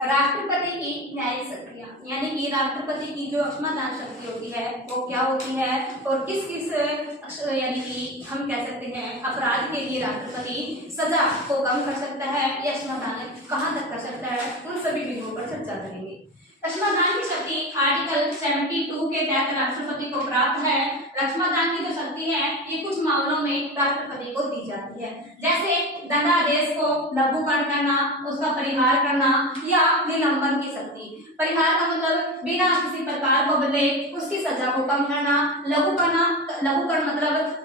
राष्ट्रपति की न्यायिक शक्तियां, यानी कि राष्ट्रपति की जो अक्षमादान शक्ति होती है वो क्या होती है और किस किस यानी कि हम कह सकते हैं अपराध के लिए राष्ट्रपति सजा को कम कर सकता है या अक्षमादान कहां तक कर सकता है, उन सभी बिंदुओं पर चर्चा करेंगे। अक्षमादान की शक्ति आर्टिकल 72 के तहत राष्ट्रपति को प्राप्त है। अक्षमादान की जो शक्ति है ये कुछ मामलों में राष्ट्रपति को दी जाती है, जैसे दंडादेश को लघुकरण करना, उसका परिहार करना या निलंबन की शक्ति। परिहार का मतलब बिना किसी प्रकार को बदले उसकी सजा को कम करना, लघुकरण मतलब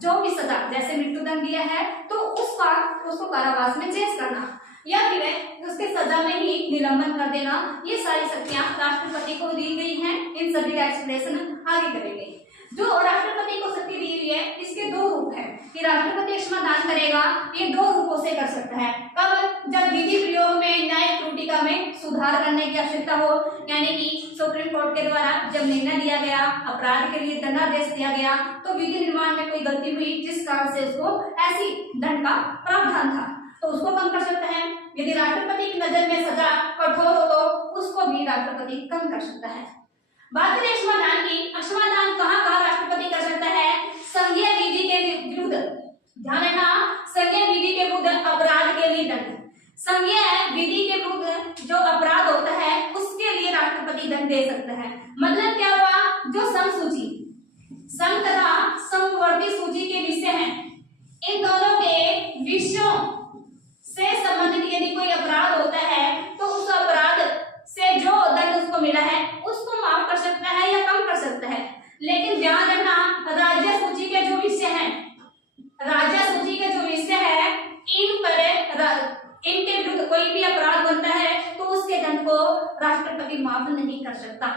जो भी सजा जैसे मृत्युदंड दिया है तो उसको कारावास में चेंज करना या फिर उसके सजा में ही निलंबन कर देना। ये सारी शक्तियां राष्ट्रपति को दी गई हैं। इन सभी का एक्सप्लेनेशन आगे करेंगे। जो राष्ट्रपति को शक्ति दी गई है इसके दो रूप हैं कि राष्ट्रपति अक्षमादान करेगा, ये दो रूपों से कर सकता है। कब? जब विधि प्रयोग में न्यायिक त्रुटिका में सुधार करने की आवश्यकता हो, यानी कि सुप्रीम कोर्ट के द्वारा जब निर्णय दिया गया, अपराध के लिए दंडादेश दिया गया तो विधि निर्माण में कोई गलती हुई जिस कारण से उसको ऐसी दंड का प्रावधान था तो उसको कम कर सकता है। यदि राष्ट्रपति की नजर में सजा कठोर हो तो उसको भी राष्ट्रपति कम कर सकता है। बात करें अक्षमादान की, अक्षमादान कहाँ राष्ट्रपति कर सकता है? संघीय विधि के विरुद्ध, ध्यान रखना, संघीय विधि के विरुद्ध अपराध के लिए दंड, संघीय विधि के विरुद्ध जो अपराध होता है उसके लिए राष्ट्रपति दंड दे सकता है। मतलब क्या हुआ? जो संघ सूची, संघ तथा समवर्ती सूची के विषय हैं, इन दोनों के विषयों से संबंधित यदि कोई अपराध होता है तो उस अपराध से जो दंड उसको मिला है उसको माफ कर सकता है या कम कर सकता है। लेकिन ध्यान रखना, राज्य सूची के जो विषय हैं, राज्य सूची के जो विषय है इन पर इनके विरुद्ध कोई भी अपराध बनता है तो उसके दंड को राष्ट्रपति माफ नहीं कर सकता।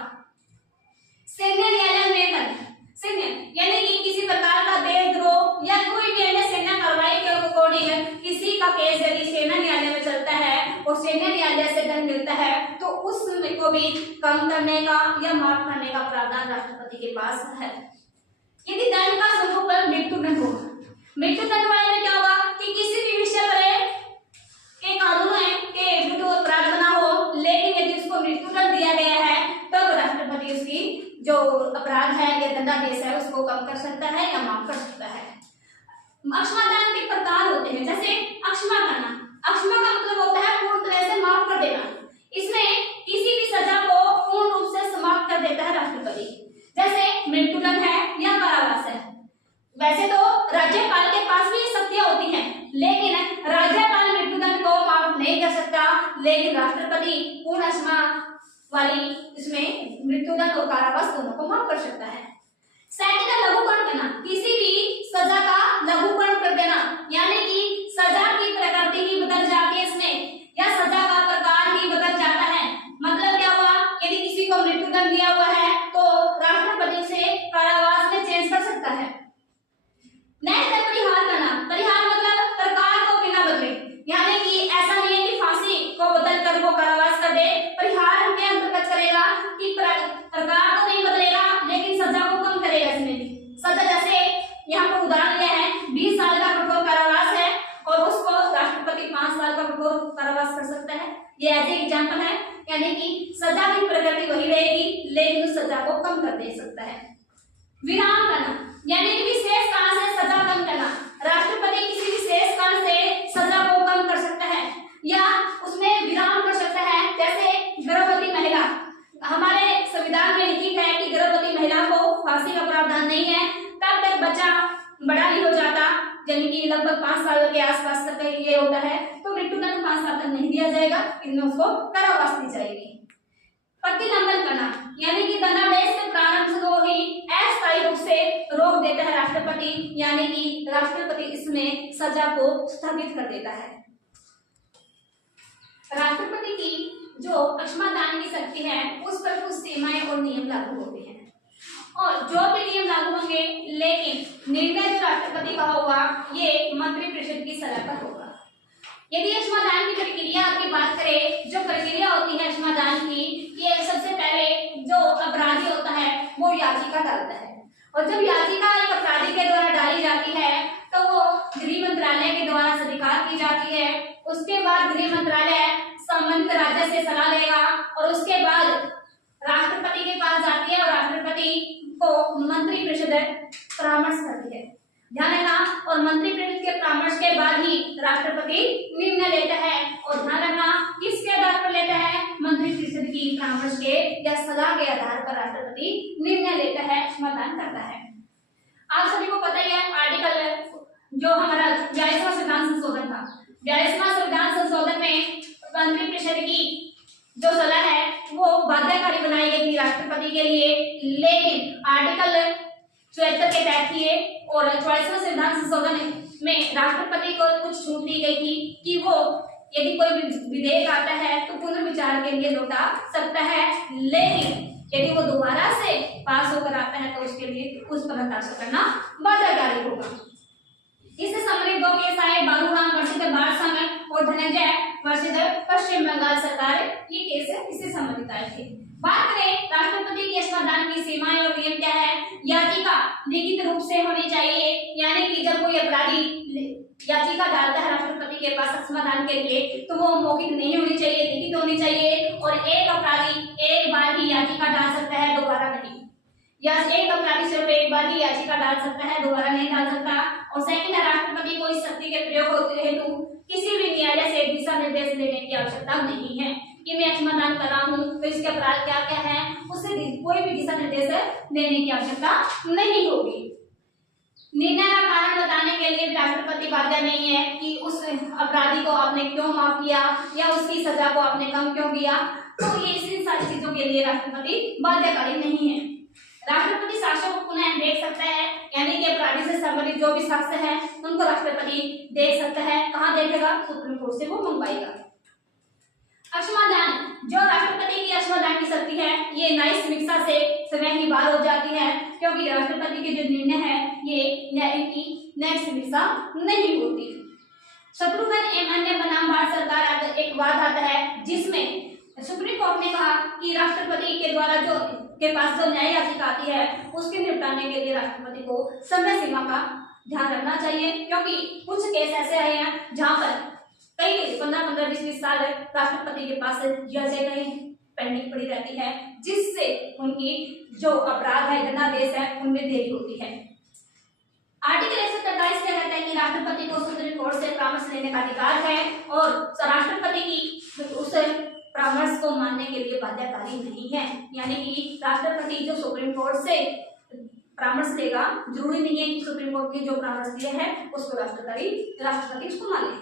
सैन्य न्यायालय में दंड, सैन्य यानी कि किसी प्रकार का देशद्रोह या कोई भी अन्य सैन्य कार्रवाई के अकॉर्डिंग किसी का केस यदि सेना न्यायालय में चलता है और सेना न्यायालय से दंड मिलता है तो उसको भी कम करने का या माफ करने का प्रावधान राष्ट्रपति के पास है। यदि दंड का स्वरूप मृत्युदंड होगा, मृत्युदंड वाले में क्या होगा कि किसी भी विषय पर के कानून है के विरुद्ध अपराध बना हो लेकिन यदि उसको मृत्युदंड दिया गया है तब तो राष्ट्रपति उसकी जो अपराध है या दंडादेश है उसको कम कर सकता है या माफ कर सकता है। अक्षमादान के प्रकार होते हैं, जैसे अक्षमा करना, अक्षमा का मतलब होता है पूर्ण तरह से माफ कर देना। इसमें किसी भी सजा को पूर्ण रूप से समाप्त कर देता है राष्ट्रपति, जैसे मृत्युदंड है या कारावास है। वैसे तो राज्यपाल के पास भी शक्तियां होती हैं लेकिन राज्यपाल मृत्युदंड को माफ नहीं कर सकता, लेकिन राष्ट्रपति पूर्ण क्षमा वाली इसमें मृत्युदंड और कारावास दोनों को माफ कर सकता है। सेकंड है लघुकरण करना, किसी भी सजा का लघुकरण कर देना, यानी कि सजा की प्रकृति ही बदल जाती है इसमें या सजा का प्रकार ही बदल जाता है। मतलब क्या हुआ? यदि किसी को मृत्युदंड दिया हुआ है तो राष्ट्रपति उसे कारावास में चेंज कर सकता है। नेक्स्ट है परिहार करना, परिहार मतलब प्रकार को बिना बदले, यानी कि ऐसा नहीं है कि फांसी को बदल कर वो कारावास कर दे। परिहार में अंतर्गत करेगा कि प्रकार तो नहीं बदलेगा लेकिन सजा को कम करेगा। इसमें सजा जैसे यहाँ पर उदाहरण लिया है 20 साल का कठोर कारावास है और उसको राष्ट्रपति 5 साल का कठोर कारावास कर सकता है। ये ऐसे एग्जाम्पल है, यानी कि सजा की प्रकृति वही रहेगी लेकिन उस सजा को कम कर दे सकता है। विराम करना, यानी कि विशेष कारण से सजा कम करना, राष्ट्रपति किसी विशेष कारण से सजा को कम कर सकता है या उसमें विराम कर सकता है। जैसे गर्भवती महिला, हमारे संविधान में लिखित है कि गर्भवती महिला को फांसी का प्रावधान नहीं है तब तक बच्चा बड़ा नहीं हो जाता, यानी कि लगभग 5 साल के आसपास तक ये होता है तो मृत्युदंड 5 साल तक नहीं दिया जाएगा, इनमें उसको कारावास दी जाएगी। प्रतिलंबन करना, यानी कि दंडादेश के प्रारंभ से ही अस्थायी रूप से रोक देता है राष्ट्रपति, यानी कि राष्ट्रपति इसमें सजा को स्थगित कर देता है। राष्ट्रपति की जो अक्षमादान की शक्ति है उस पर कुछ सीमाएं और नियम लागू होते हैं और जो भी नियम लागू होंगे लेकिन निर्णय जो राष्ट्रपति का होगा ये मंत्रिपरिषद की सलाह पर होगा। यदि अक्षमादान की प्रक्रिया की बात करें, जो प्रक्रिया होती है अक्षमादान की, ये सबसे पहले जो अपराधी होता है वो याचिका डालता है और जब याचिका एक अपराधी के द्वारा डाली जाती है तो वो गृह मंत्रालय के द्वारा स्वीकार की जाती है। उसके बाद गृह मंत्रालय संबंधित राज्य से सलाह लेगा और उसके बाद राष्ट्रपति के पास जाती है और राष्ट्रपति को मंत्रिपरिषद परामर्श करती है। ध्यान रखना, और मंत्रिपरिषद के परामर्श के बाद ही राष्ट्रपति निर्णय लेता है। और ध्यान रखना, किसके आधार पर लेता है? मंत्रिपरिषद की परामर्श के या सलाह के आधार पर राष्ट्रपति निर्णय लेता है, मतदान करता है। आप सभी को पता ही है आर्टिकल जो हमारा 42वां संविधान संशोधन था, 42वां संविधान संशोधन में मंत्रिपरिषद की जो सलाह है वो बाध्यकारी बनाई गई थी राष्ट्रपति के लिए, लेकिन आर्टिकल 74 के तहत थी और 44वां संविधान संशोधन में राष्ट्रपति को कुछ छूट दी गई थी कि वो यदि कोई विधेयक आता है तो पुनर्विचार के लिए लौटा सकता है, लेकिन यदि वो दोबारा से पास होकर आता है तो उसके लिए उस पर हस्ताक्षर करना बाध्यकारी होगा। इससे संबंधित दो केस आए, बाबूराम वर्षित भारत संघ और धनंजय वर्षित पश्चिम बंगाल सरकार, ये केस इससे संबंधित आए थे। बात करें राष्ट्रपति के असमाधान की सीमाएं और नियम क्या है। याचिका लिखित रूप से होनी चाहिए, यानी कि जब कोई अपराधी याचिका डालता है राष्ट्रपति के पास असमाधान के लिए तो वो मौखिक नहीं होनी चाहिए, लिखित होनी चाहिए। और एक अपराधी एक बार ही याचिका डाल सकता है, दोबारा नहीं, या एक अपराधी सिर्फ एक बार ही याचिका डाल सकता है, दोबारा नहीं डाल सकता। और सेकंड है, राष्ट्रपति को इस शक्ति के प्रयोग होते हेतु किसी भी न्यायालय से दिशा निर्देश लेने की आवश्यकता नहीं है कि मैं क्षमादान कर रहा हूँ तो इसके अपराध क्या क्या है, उससे कोई भी दिशा निर्देश लेने की आवश्यकता नहीं होगी। निर्णय का कारण बताने के लिए राष्ट्रपति बाध्य नहीं है कि उस अपराधी को आपने क्यों माफ किया या उसकी सजा को आपने कम क्यों किया, तो ये इन सारी चीजों के लिए राष्ट्रपति बाध्यकारी नहीं है। राष्ट्रपति साक्ष्यों को पुनः देख सकता है, यानी कि अपराधी से संबंधित जो भी साक्ष्य है उनको राष्ट्रपति देख सकता है। कहाँ देखेगा? सुप्रीम कोर्ट से वो मंगवाएगा। अक्षमादान, जो राष्ट्रपति की अक्षमादान की शक्ति है ये न्यायिक समीक्षा से समय ही बाहर हो जाती है, क्योंकि राष्ट्रपति के जो निर्णय है ये न्यायिक समीक्षा नहीं होती। शत्रुघ्न एवं अन्य बनाम भारत सरकार एक वाद आता है जिसमें सुप्रीम कोर्ट ने कहा कि राष्ट्रपति के द्वारा जो के पास जो न्याय याचिका आती है उसके निपटाने के लिए राष्ट्रपति को समय सीमा का ध्यान रखना चाहिए, क्योंकि कुछ केस ऐसे आए हैं जहां पर कई 15-20 साल राष्ट्रपति के पास याचिकाएं पेंडिंग पड़ी रहती है, जिससे उनकी जो अपराध है जनादेश है उनमें देरी होती है। आर्टिकल 143 क्या कहता है कि राष्ट्रपति को सुप्रीम कोर्ट से परामर्श लेने का अधिकार है और राष्ट्रपति की उस परामर्श को मानने के लिए बाध्यकारी नहीं है, यानी कि राष्ट्रपति जो सुप्रीम कोर्ट से परामर्श लेगा जरूरी नहीं है कि सुप्रीम कोर्ट की जो परामर्श दिया है उसको राष्ट्रपति उसको माने।